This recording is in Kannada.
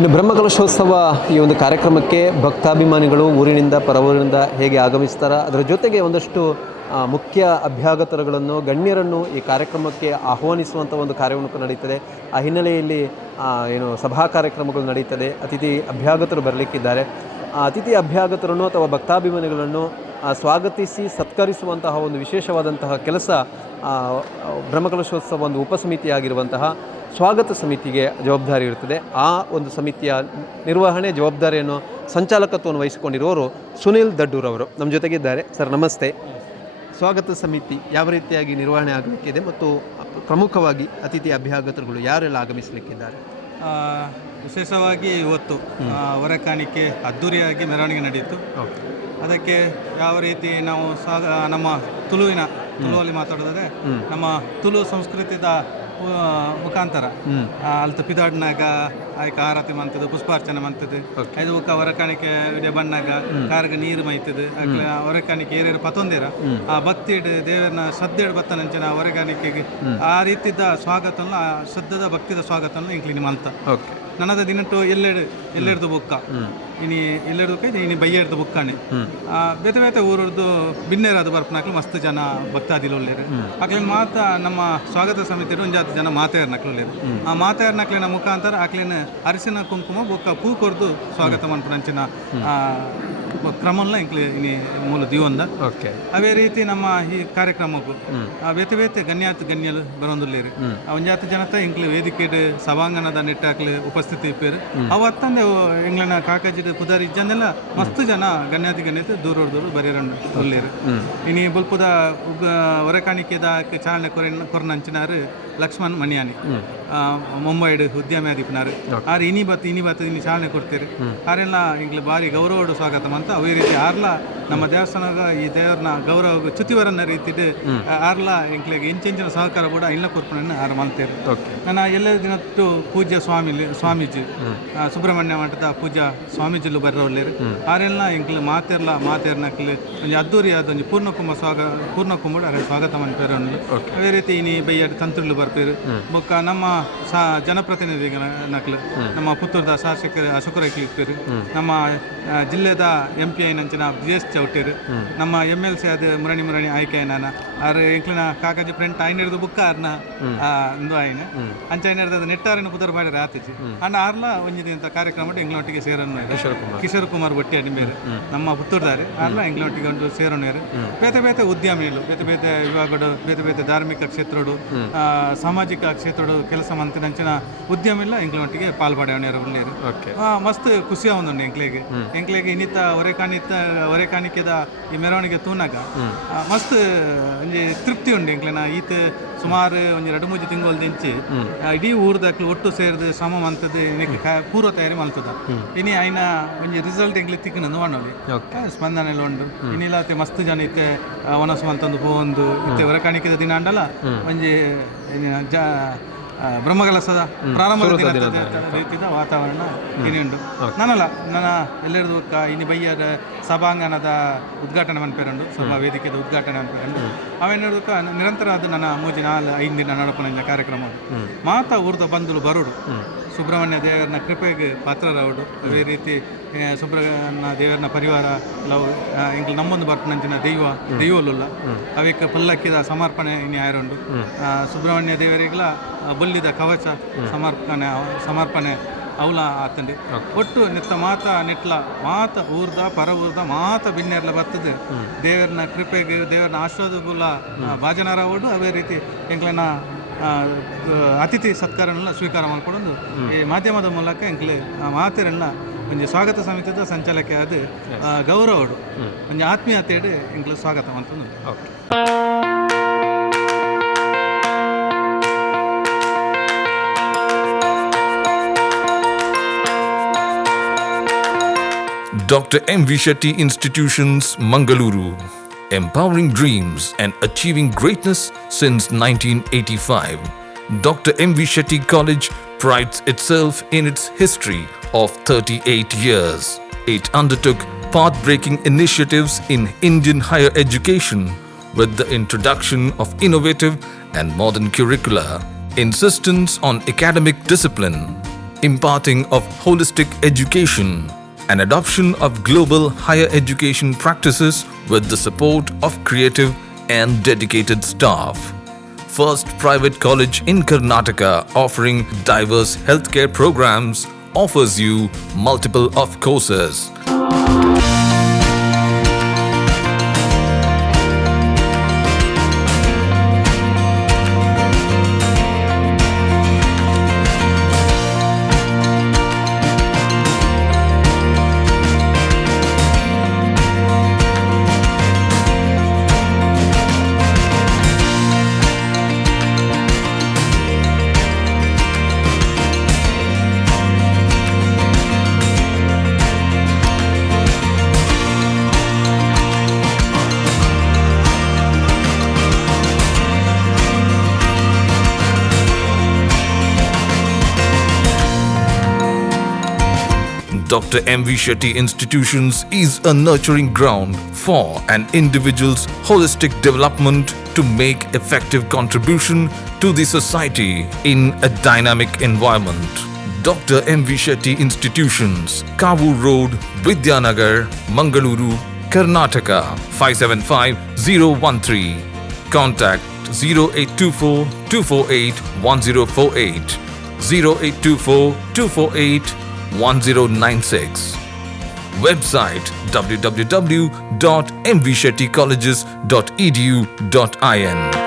ಇನ್ನು ಬ್ರಹ್ಮಕಲಶೋತ್ಸವ ಈ ಒಂದು ಕಾರ್ಯಕ್ರಮಕ್ಕೆ ಭಕ್ತಾಭಿಮಾನಿಗಳು ಊರಿನಿಂದ ಪರವೂರಿನಿಂದ ಹೇಗೆ ಆಗಮಿಸ್ತಾರ, ಅದರ ಜೊತೆಗೆ ಒಂದಷ್ಟು ಮುಖ್ಯ ಅಭ್ಯಾಗತರುಗಳನ್ನು ಗಣ್ಯರನ್ನು ಈ ಕಾರ್ಯಕ್ರಮಕ್ಕೆ ಆಹ್ವಾನಿಸುವಂಥ ಒಂದು ಕಾರ್ಯವನ್ನು ನಡೀತದೆ. ಆ ಹಿನ್ನೆಲೆಯಲ್ಲಿ ಸಭಾ ಕಾರ್ಯಕ್ರಮಗಳು ನಡೀತದೆ. ಅತಿಥಿ ಅಭ್ಯಾಗತರು ಬರಲಿಕ್ಕಿದ್ದಾರೆ. ಅತಿಥಿ ಅಭ್ಯಾಗತರನ್ನು ಅಥವಾ ಭಕ್ತಾಭಿಮಾನಿಗಳನ್ನು ಸ್ವಾಗತಿಸಿ ಸತ್ಕರಿಸುವಂತಹ ಒಂದು ವಿಶೇಷವಾದಂತಹ ಕೆಲಸ ಬ್ರಹ್ಮಕಲಶೋತ್ಸವ ಒಂದು ಉಪಸಮಿತಿಯಾಗಿರುವಂತಹ ಸ್ವಾಗತ ಸಮಿತಿಗೆ ಜವಾಬ್ದಾರಿ ಇರುತ್ತದೆ. ಆ ಒಂದು ಸಮಿತಿಯ ನಿರ್ವಹಣೆ ಜವಾಬ್ದಾರಿಯನ್ನು ಸಂಚಾಲಕತ್ವವನ್ನು ವಹಿಸಿಕೊಂಡಿರುವವರು ಸುನಿಲ್ ದಡ್ಡೂರವರು ನಮ್ಮ ಜೊತೆಗಿದ್ದಾರೆ. ಸರ್ ನಮಸ್ತೆ. ಸ್ವಾಗತ ಸಮಿತಿ ಯಾವ ರೀತಿಯಾಗಿ ನಿರ್ವಹಣೆ ಆಗಲಿಕ್ಕಿದೆ ಮತ್ತು ಪ್ರಮುಖವಾಗಿ ಅತಿಥಿ ಅಭ್ಯಾಗತರುಗಳು ಯಾರೆಲ್ಲ ಆಗಮಿಸಲಿಕ್ಕಿದ್ದಾರೆ? ವಿಶೇಷವಾಗಿ ಇವತ್ತು ಹೊರೆಕಾಣಿಕೆ ಅದ್ದೂರಿಯಾಗಿ ಮೆರವಣಿಗೆ ನಡೆಯಿತು. ಅದಕ್ಕೆ ಯಾವ ರೀತಿ ನಾವು ನಮ್ಮ ತುಳುವಲ್ಲಿ ಮಾತಾಡೋದಾದ್ರೆ ನಮ್ಮ ತುಳು ಸಂಸ್ಕೃತಿದ ಮುಖಾಂತರ ಅಲ್ತ ಪಿದಾಡ್ನಾಗ ಆಯ್ಕೆ ಆರತಿ ಮಂತದ್ದು, ಪುಷ್ಪಾರ್ಚನೆ ಮಂತದ್ದು, ಐದು ಉಕ್ಕ ಹೊರಕಾಣಿಕೆ ಇಡೀ ಬಣ್ಣಾಗ ಕಾರ್ಗ ನೀರು ಮೈತದ್ದು ಅಕ್ಲ ಹೊರಕಾಣಿಕೆ ಏರೇರು ಪತೊಂದಿರ ಆ ಭಕ್ತಿ ದೇವರನ್ನ ಶ್ರದ್ಧೆ ಬತ್ತನಂಚಿನ ಹೊರಕಾಣಿಕೆಗೆ ಆ ರೀತಿದ ಸ್ವಾಗತನ ಶ್ರದ್ಧದ ಭಕ್ತಿದ ಸ್ವಾಗತನ ಇಂಕ್ಲಿನಿ ಮಲ್ತ ನನ್ನದ ದಿನಟ್ಟು ಎಲ್ಲೆಡ್ದು ಬುಕ್ಕ ಇನಿ ಎಲ್ಲೆಡ್ದು ಇನಿ ಬೈಯೆಡ್ದು ಬುಕ್ಕಾನೆ ಬೇತೆ ಬೇತೆ ಊರದ್ದು ಬಿನ್ನೇರಾದ ಬರ್ಪನಾಕ್ಲು ಮಸ್ತ್ ಜನ ಭಕ್ತಾದಿಲು ಒಳ್ಳೆರು ಅಕ್ಲಿನ ಮಾತ ನಮ್ಮ ಸ್ವಾಗತ ಸಮಿತಿರು ಒಂಜಾತ್ ಜನ ಮಾತಾಯರ್ನಕ್ಲು ಒಳ್ಳೆರು. ಆ ಮಾತಾಯರ್ನಕ್ಲಿನ ಮುಖಾಂತರ ಅಕ್ಲಿನ ಅರಿಶಿನ ಕುಂಕುಮ ಬೊಕ್ಕ ಪೂ ಕೊರ್ದು ಸ್ವಾಗತ ಮನ್ಪುನಂಚಿನ ಕ್ರಮಲ್ಲ ಇಂಕ್ಲಿ ಇನಿ ಮೂಲ ದಿವಂದ. ಅವೇ ರೀತಿ ನಮ್ಮ ಈ ಕಾರ್ಯಕ್ರಮಕ್ಕೂ ಬೇತೆ ಬೇತೆ ಗಣ್ಯರು ಬರೋದಿಲ್ಲೇರು ಒಂಜಾತ್ ಜನತ ಇಂಕ್ಲಿ ವೇದಿಕೆ ಸಭಾಂಗಣದ ನೆಟ್ಟಾಕ್ಲು ಉಪಸ್ಥಿತಿ ಇಪ್ಪೇರು ಅವತ್ತಂದೆ ಎಂಗ್ಲನ ಕಾಕಾಜಿಡ್ ಪುದಾರಿ ಇಜ್ಜನ್ನೆಲ್ಲ ಮಸ್ತ್ ಜನ ಗಣ್ಯತೆ ದೂರ ಬರೀರಂಡು ಒಲ್ಲೇರು. ಇನಿ ಬುಲ್ಪುದ ಹೊರಕಾಣಿಕೆದ ಚಾಲನೆ ಕೊರನಂಚಿನಾರು ಲಕ್ಷ್ಮಣ್ ಮಣಿಯಾನಿ ಮುಂಬೈಡ್ ಉದ್ಯಮಾಧಿಪನಾರು ಆರು ಇನಿ ಬತ್ತು ಚಾಲನೆ ಕೊಡ್ತೀರಿ ಆರೆಲ್ಲ ಇಂಗ್ಲಿ ಭಾರಿ ಗೌರವಡು ಸ್ವಾಗತ ಅಂತ ಅವೇ ರೀತಿ ಆರ್ಲ ನಮ್ಮ ದೇವಸ್ಥಾನದ ಈ ದೇವರನ್ನ ಗೌರವ ಚ್ಯುತಿವರನ್ನ ರೀತಿ ಆರ್ಲ ಇಂಕ್ಲಿಗೆ ಇಂಚಿನ ಸಹಕಾರ ಕೂಡ ಇಲ್ಲ ಕೊರ್ಪಣನ್ನು ಆರು ಮಾಡ್ತೇವೆ. ನನ್ನ ಎಲ್ಲ ದಿನಟ್ಟು ಪೂಜ್ಯ ಸ್ವಾಮೀಜಿ ಸುಬ್ರಹ್ಮಣ್ಯ ಮಠದ ಪೂಜಾ ಸ್ವಾಮೀಜಿಲು ಬರೋಲ್ಲೇರು ಆರೆಲ್ಲ ಇಂಕ್ಲು ಮಾತೇರ್ನಕ್ಲು ಒಂದು ಅದ್ದೂರಿ ಆದ ಒಂದು ಪೂರ್ಣಕುಂಭ ಅರೆ ಸ್ವಾಗತ ಮಾಡ್ತಾರೆ. ಅದೇ ರೀತಿ ಇನಿ ಬೈಯಾಡಿ ತಂತ್ರಿಲು ಬರ್ಪೇರು ಬೊಕ್ಕ ನಮ್ಮ ಜನಪ್ರತಿನಿಧಿಗಳು ನಮ್ಮ ಪುತ್ತೂರ್ದ ಶಾಸಕ ಅಶೋಕರೈಕಿ ಇಪ್ಪೇರು ನಮ್ಮ ಜಿಲ್ಲೆದ MP ಐನಂಚಿನ GS ಚೌಟೇರು ನಮ್ಮ MLC ಆದ ಮುರಣಿ ಆಯ್ಕೆ ನಾನು ಆರು ಎಂಕ್ಲಿನ ಕಾಕಾಜಿ ಫ್ರೆಂಟ್ ಐನರ್ದು ಬುಕ್ಕ ಆರ್ನ ಒಂದು ಆಯ್ನೆ ಅಂಚ ಐನರ್ದ ನೆಟ್ಟಾರಿನ ಪುದರ್ ಮಾಡಿರ ಆತಿಜಿ ಅಂಡ್ ಆರ್ಲ ಒಂಜಿದಂತ ಕಾರ್ಯಕ್ರಮ ಎಂಗ್ಲೊಟ್ಟಿಗೆ ಸೇರನ್ನು ಕಿಶೋರ್ ಕುಮಾರ್ ಬಟ್ಟಿ ಅಡಿಮೇರು ನಮ್ಮ ಪುತ್ತೂರ್ದಾರೆ ಆರ್ಲ ಎಂಗ್ಲೊಟ್ಟಿಗೆ ಒಂದು ಸೇರೋನೇರು ಬೇತೆ ಬೇತೆ ಉದ್ಯಮಿಗಳು ಬೇತೆ ವಿಭಾಗಡು ಬೇತೆ ಧಾರ್ಮಿಕ ಕ್ಷೇತ್ರಡು ಸಾಮಾಜಿಕ ಕ್ಷೇತ್ರಡು ಕೆಲಸ ಮಂತಿನಂಚಿನ ಉದ್ಯಮಿಲ್ಲ ಎಂಗ್ಲೊಟ್ಟಿಗೆ ಪಾಲ್ಪಡೆಯವನೇರು ಉಳ್ಳೇರು ಮಸ್ತ್ ಖುಷಿ ಆಗುಂಡು ಎಂಕ್ಲೆಗೆ ಇನ್ನಿತ ಹೊರೆಕಾಣಿಕೆದ ಈ ಮೆರವಣಿಗೆ ತೂನಾಗ ಮಸ್ತ್ ಒಂಜಿ ತೃಪ್ತಿ ಉಂಡು ಎಂಕ್ಲೆನ ಈತ ಸುಮಾರು ಒಂದು 2-3 ತಿಂಗಳು ದಿಂಚಿ ಇಡೀ ಊರ್ದಕ್ಲು ಒಟ್ಟು ಸೇರಿದ ಶ್ರಮ ಮಂತದ್ದು ಏನಕ್ಕೆ ಪೂರ್ವ ತಯಾರಿ ಮಲ್ತದ ಇನಿ ಐನ ಒಂಜಿ ರಿಸಲ್ಟ್ ಎಂಗ್ಲಿ ತಿಕ್ಕನಂದು ಮಾಡೋಲಿ ಸ್ಪಂದನೆ ಎಲ್ಲ ಉಂಡು ಇನ್ನಿಲ್ಲತ್ತೆ ಮಸ್ತ್ ಜನ ಇತ್ತೆ ಒನಸು ಅಂತಂದು ಹೋಗೊಂದು ಇತ್ತೆ ಹೊರಕಾಣಿಕೆದ ದಿನ ಅಂಡಲ್ಲ ಒಂಜಿ ಬ್ರಹ್ಮಕಲಶದ ಪ್ರಾರಂಭದ ರೀತಿಯ ವಾತಾವರಣ ಇನ್ನುಂಡು. ನನ್ನ ಎಲ್ಲರದು ಇನ್ನು ಬೈಯರ ಸಭಾಂಗಣದ ಉದ್ಘಾಟನೆ ಮನ್ಪೇರುಂಡು ಸಭಾ ವೇದಿಕೆದ ಉದ್ಘಾಟನೆ ಮನ್ಪೇರುಂಡು ಅವೇನೋದಕ್ಕೆ ನಿರಂತರ ಅದು ನನ್ನ 3-4-5 ದಿನ ನಡಪನ ಕಾರ್ಯಕ್ರಮ ಮಾತ ಊರ್ದ ಬಂಧುಲು ಬರೋಡು ಸುಬ್ರಹ್ಮಣ್ಯ ದೇವರನ್ನ ಕೃಪೆಗೆ ಪಾತ್ರರವಡು ಅದೇ ರೀತಿ ಸುಬ್ರಹ್ಮಣ್ಯ ದೇವರನ್ನ ಪರಿವಾರ ಲವ್ ಇಂಗ್ಲು ನಮ್ಮೊಂದು ಬರ್ಪನಂಚಿನ ದೈವಲುಲ್ಲ ಅವಕ್ಕೆ ಪಲ್ಲಕ್ಕಿದ ಸಮರ್ಪಣೆ ಇನ್ನು ಆಯರುಂಡು ಸುಬ್ರಹ್ಮಣ್ಯ ದೇವರಿಗೆಲ್ಲ ಬಲ್ಲಿದ ಕವಚ ಸಮರ್ಪಣೆ ಅವಲ ಆತಂಡಿ ಒಟ್ಟು ನಿತ್ತ ಮಾತ ಊರ್ದ ಪರ ಊರ್ದ ಮಾತ ಬಿನ್ನೆರ್ಲ ಬರ್ತದೆ ದೇವರನ್ನ ಕೃಪೆಗೆ ದೇವರನ್ನ ಆಶೀರ್ವಾದಗುಲ್ಲ ಭಾಜನರವಡು ಅದೇ ರೀತಿ ಎಂಕ್ಲನ ಅತಿಥಿ ಸತ್ಕಾರನೆಲ್ಲ ಸ್ವೀಕಾರ ಮಾಡಿಕೊಂಡು ಈ ಮಾಧ್ಯಮದ ಮೂಲಕ ಎಂಕ್ಲೆ ಮಾತೆರೆಲ್ಲ ಒಂದು ಸ್ವಾಗತ ಸಮಿತಿದ ಸಂಚಾಲಕ ಆದ ಗೌರವಡು ಒಂದು ಆತ್ಮೀಯತೆ ಎಂಕ್ಲೆ ಸ್ವಾಗತ ಅಂತ. Dr. M.V. Shetty Institutions, Mangaluru. Empowering dreams and achieving greatness since 1985. Dr. M.V. Shetty College prides itself in its history of 38 years. It undertook path-breaking initiatives in Indian higher education with the introduction of innovative and modern curricula, insistence on academic discipline, imparting of holistic education, and adoption of global higher education practices with the support of creative and dedicated staff. First private college in Karnataka offering diverse healthcare programs offers you multiple of courses. Dr. M.V. Shetty Institutions is a nurturing ground for an individual's holistic development to make effective contribution to the society in a dynamic environment. Dr. M.V. Shetty Institutions, Kavur Road, Vidyanagar, Mangaluru, Karnataka 575013. Contact 0824 248 1048, 0824 248 1096. Website www.mvshettycolleges.edu.in.